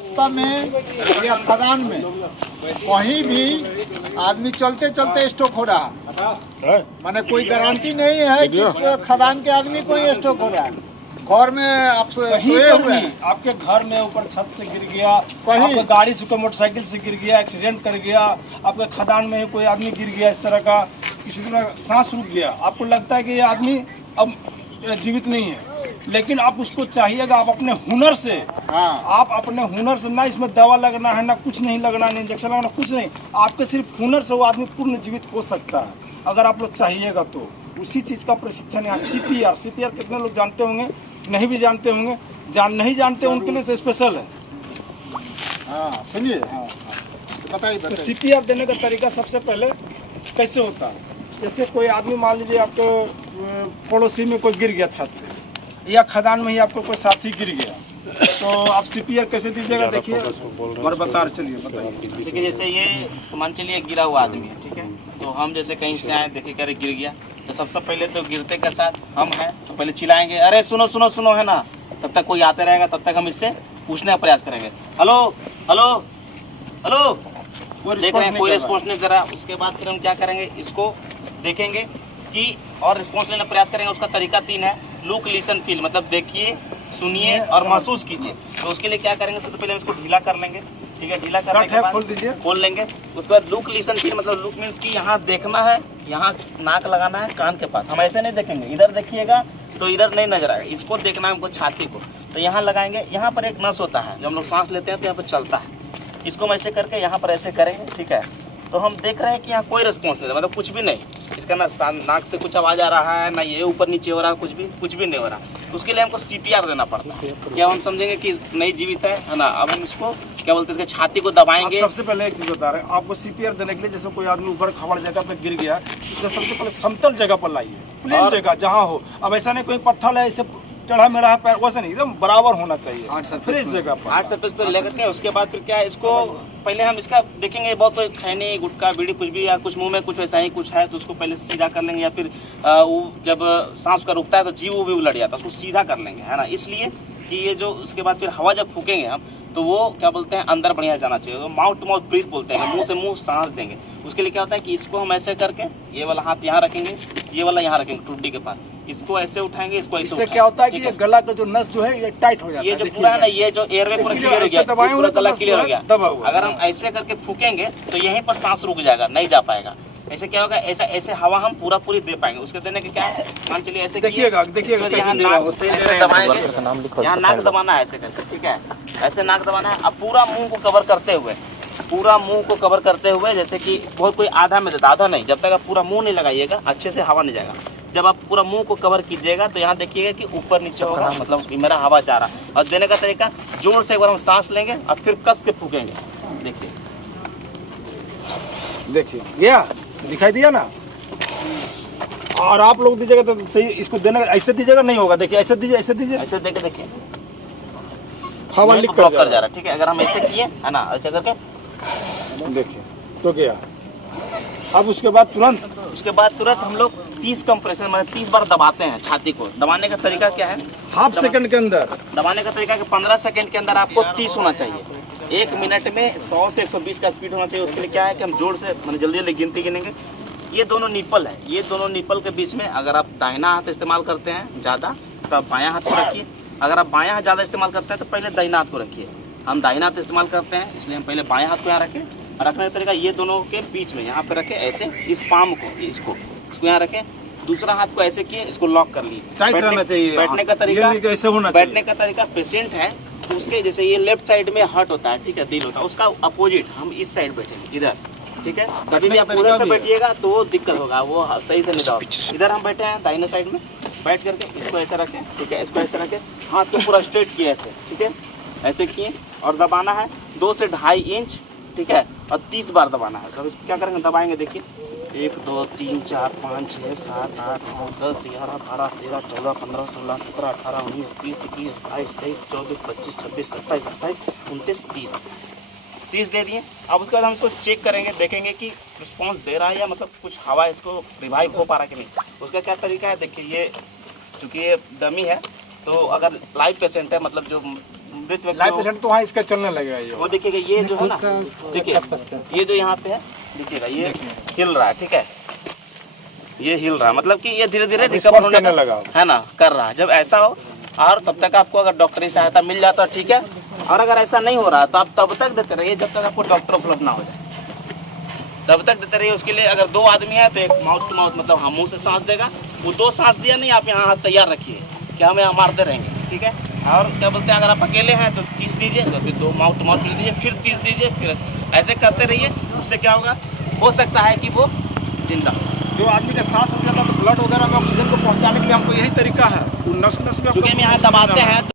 रास्ता में या खदान में कहीं भी आदमी चलते चलते स्ट्रोक हो रहा है। माने कोई गारंटी नहीं है कि खदान के आदमी को ही स्ट्रोक हो रहा है। घर में आप सोए हुए हैं, आपके घर में ऊपर छत से गिर गया, कहीं आपके गाड़ी से कोई मोटरसाइकिल से गिर गया, एक्सीडेंट कर गया, आपके खदान में कोई आदमी गिर गया, इस तरह का किसी तरह सांस रुक गया, आपको लगता है कि ये आदमी अब जीवित नहीं है, लेकिन आप उसको चाहिएगा आप अपने हुनर से, आप अपने हुनर से, ना इसमें दवा लगना है, ना कुछ नहीं लगना, ना इंजेक्शन लगना, कुछ नहीं, आपके सिर्फ हुनर से वो आदमी पूर्ण जीवित हो सकता है अगर आप लोग चाहिएगा तो। उसी चीज़ का प्रशिक्षण यहाँ सीपीआर कितने लोग जानते होंगे, नहीं भी जानते होंगे, नहीं जानते उनके लिए तो स्पेशल है। सुनिए, बताइए। सीपीआर देने का तरीका सबसे पहले कैसे होता है, जैसे कोई आदमी मान लीजिए आपको पड़ोसी में कोई गिर गया छत से, या खदान में ही आपको कोई साथी गिर गया, तो आप सीपीआर कैसे दीजिएगा, देखिए और बता रहे, चलिए बताइए। देखिए जैसे ये मान चलिए गिरा हुआ आदमी है, ठीक है, तो हम जैसे कहीं से आए, देखे करे गिर गया, तो सबसे पहले तो गिरते के साथ हम हैं तो पहले चिल्लाएंगे, अरे सुनो सुनो सुनो, है ना। तब तक कोई आते रहेगा, तब तक हम इससे पूछने का प्रयास करेंगे, हेलो हेलो हेलो, देख रहे हैं कोई रिस्पॉन्स नहीं दे रहा। उसके बाद फिर हम क्या करेंगे, इसको देखेंगे कि और रिस्पॉन्स लेने का प्रयास करेंगे। उसका तरीका 3 है, लुक लिसन फील, मतलब देखिए, सुनिए और महसूस कीजिए। तो उसके लिए क्या करेंगे, सबसे पहले हम इसको ढीला कर लेंगे, ठीक है, ढीला करने के बाद खोल लेंगे। उसके बाद लुक लिसन फील, मतलब लुक मीन्स कि यहाँ देखना है, यहाँ नाक लगाना है कान के पास, हम ऐसे नहीं देखेंगे, इधर देखिएगा तो इधर नहीं नजर आएगा, इसको देखना है हमको, छाती को। तो यहाँ लगाएंगे, यहाँ पर एक नस होता है, जब हम लोग सांस लेते हैं तो यहाँ पर चलता है, इसको हम ऐसे करके यहाँ पर ऐसे करेंगे, ठीक है। तो हम देख रहे हैं कि यहाँ कोई रिस्पॉन्स नहीं, मतलब कुछ भी नहीं, इसका ना नाक से कुछ आवाज आ रहा है, ना ये ऊपर नीचे हो रहा है, कुछ भी नहीं हो रहा। तो उसके लिए हमको सीपीआर देना पड़ता है। क्या हम समझेंगे कि नहीं जीवित है ना, अब हम इसको क्या बोलते हैं, इसके छाती को दबाएंगे। सबसे पहले एक चीज बता रहे हैं आपको, सीपीआर देने के लिए जैसे कोई आदमी ऊपर खबड़ जगह पे गिर गया, उसका सबसे पहले समतल जगह पर लाइए, प्लेन जगह जहाँ हो। अब ऐसा नहीं कोई पत्थर है ऐसे चढ़ा मेरा है पैर, वैसे नहीं, एकदम बराबर होना चाहिए, फ्रेश जगह पर, 8 सरफेस पे लेकर के। उसके बाद फिर क्या है, इसको पहले हम इसका देखेंगे, बहुत कोई खैनी गुटखा बीड़ी कुछ भी, या कुछ मुंह में कुछ वैसा ही कुछ है, तो उसको पहले सीधा कर लेंगे, या फिर वो जब सांस का रुकता है तो जीव भी उलट जाता है, उसको सीधा कर लेंगे, है ना। इसलिए कि ये जो उसके बाद फिर हवा जब फूकेंगे हम, तो वो क्या बोलते हैं, अंदर बढ़िया जाना चाहिए, तो माउथ टू माउथ ब्रीथ बोलते हैं, मुंह से मुंह सांस देंगे। उसके लिए क्या होता है कि इसको हम ऐसे करके, ये वाला हाथ यहाँ रखेंगे, ये वाला यहाँ रखेंगे टुड्डी के पास, इसको ऐसे उठाएंगे, इसको ऐसे इससे क्या होता है कि ये गला का जो नस जो है ये टाइट हो जाता है, ये जो पूरा है ना, ये जो एयरवे पूरा क्लियर हो गया, पूरा गला क्लियर हो गया। अगर हम ऐसे करके फूकेंगे तो यहीं पर सांस रुक जाएगा, नहीं जा पाएगा। ऐसे क्या होगा, ऐसे हवा हम पूरी दे पाएंगे। उसके देने के क्या है, मान चलिए ऐसे देखिएगा यहाँ दबाएंगे, यहाँ नाक दबाना है ऐसे करके, ठीक है, ऐसे नाक दबाना है। अब पूरा मुंह को कवर करते हुए, जैसे कि बहुत कोई आधा में देता, आधा नहीं, जब तक आप पूरा मुंह नहीं लगाइएगा अच्छे से हवा नहीं जाएगा। जब आप पूरा मुंह को कवर कीजिएगा तो यहाँ देखिएगा कि ऊपर नीचे होगा, मतलब मेरा हवा जा रहा है। और देने का तरीका, जोर से एक बार हम सांस लेंगे और फिर कस के फूकेंगे, देखिए गया, दिखाई दिया ना। और आप लोग दीजिएगा तो सही, इसको देने ऐसे दीजिएगा नहीं होगा, देखिए ऐसे दीजिए, ऐसे दीजिए, ऐसे देखे देखिए हवा लीक कर जा रहा है, ठीक है। अगर हम ऐसे किए है ना, ऐसे करके देखिए तो गया। अब उसके बाद तुरंत हम लोग 30 कंप्रेशन, मतलब 30 बार दबाते हैं छाती को। दबाने का तरीका क्या है, हाफ सेकंड के अंदर दबाने का तरीका, कि 15 सेकंड के अंदर आपको 30 होना चाहिए। 1 मिनट में 100 से 120 का स्पीड होना चाहिए। उसके लिए क्या है कि हम जोर से, मतलब जल्दी जल्दी गिनती गिनेंगे। ये दोनों निपल है, ये दोनों निपल के बीच में अगर आप दाहिना हाथ इस्तेमाल करते हैं ज़्यादा तो आप बायां हाथ को रखिए। अगर आप बायां हाथ ज़्यादा इस्तेमाल करते हैं तो पहले दाहिना हाथ को रखिए। हम दाहिना हाथ इस्तेमाल करते हैं, इसलिए हम पहले बायां हाथ को यहाँ रखें। और रखने का तरीका, ये दोनों के बीच में यहाँ पे रखें, ऐसे इस पाम को, इसको यहाँ रखें। दूसरा हाथ को ऐसे किए, इसको लॉक कर लिए। टाइट रहना चाहिए। बैठने का तरीका ऐसे होना चाहिए। बैठने का तरीका, पेशेंट है तो उसके जैसे ये लेफ्ट साइड में हार्ट होता है, ठीक है, दिल होता है, उसका अपोजिट हम इस साइड बैठेंगे, इधर, ठीक है। कभी भी आप उधर से बैठिएगा तो वो दिक्कत होगा, वो सही से नहीं दबा। इधर हम बैठे हैं दाहिने साइड में, बैठ करके इसको ऐसा रखें, ठीक है, इसको ऐसा रखें, हाथ को पूरा स्ट्रेट किए ऐसे, ठीक है, ऐसे किए और दबाना है 2 से 2.5 इंच, ठीक है, और 30 बार दबाना है। तो क्या करेंगे, दबाएंगे, देखिए 1 2 3 4 5 6 7 8 9 10 11 12 13 14 15 16 17 18 19 20 21 22 23 24 25 26 27 28 29 30 दे दिए। अब उसके बाद हम इसको चेक करेंगे, देखेंगे कि रिस्पांस दे रहा है या मतलब कुछ हवा इसको रिवाइव हो पा रहा है कि नहीं। उसका क्या तरीका है, देखिए ये चूँकि ये डमी है, तो अगर लाइव पेशेंट है, मतलब जो मृत व्यक्ति लाइफ हो, पेशेंट तो वहाँ इसका चलने लगेगा ये। वो देखिएगा ये जो है ना, देखिए ये जो यहाँ पे है, देखिएगा ये हिल रहा है, ठीक है, ये हिल रहा है, मतलब कि ये धीरे धीरे रिकवर होने करने लगा है ना, कर रहा है। जब ऐसा हो और तब तक आपको अगर डॉक्टरी सहायता मिल जाता है ठीक है, और अगर ऐसा नहीं हो रहा तो आप तब तक देते रहिए जब तक आपको डॉक्टर उपलब्ध ना हो जाए, तब तक देते रहिए। उसके लिए अगर 2 आदमी है तो एक माउथ टू माउथ, मतलब हम मुंह से सांस देगा, वो 2 सांस दिया नहीं, आप यहाँ हाथ तैयार रखिए कि हम यहाँ मारते रहेंगे, ठीक है। और क्या बोलते हैं, अगर आप अकेले हैं तो 30 दीजिए, तो फिर 2 माउथ टू माउथ दीजिए, फिर 30 दीजिए, फिर ऐसे करते रहिए। उससे क्या होगा, हो सकता है कि वो जिंदा हो। जो आदमी का सांस रुक जाता है तो ब्लड वगैरह में ऑक्सीजन को पहुंचाने के लिए हमको यही तरीका है, वो नस नस में क्योंकि हम यहाँ दबाते हैं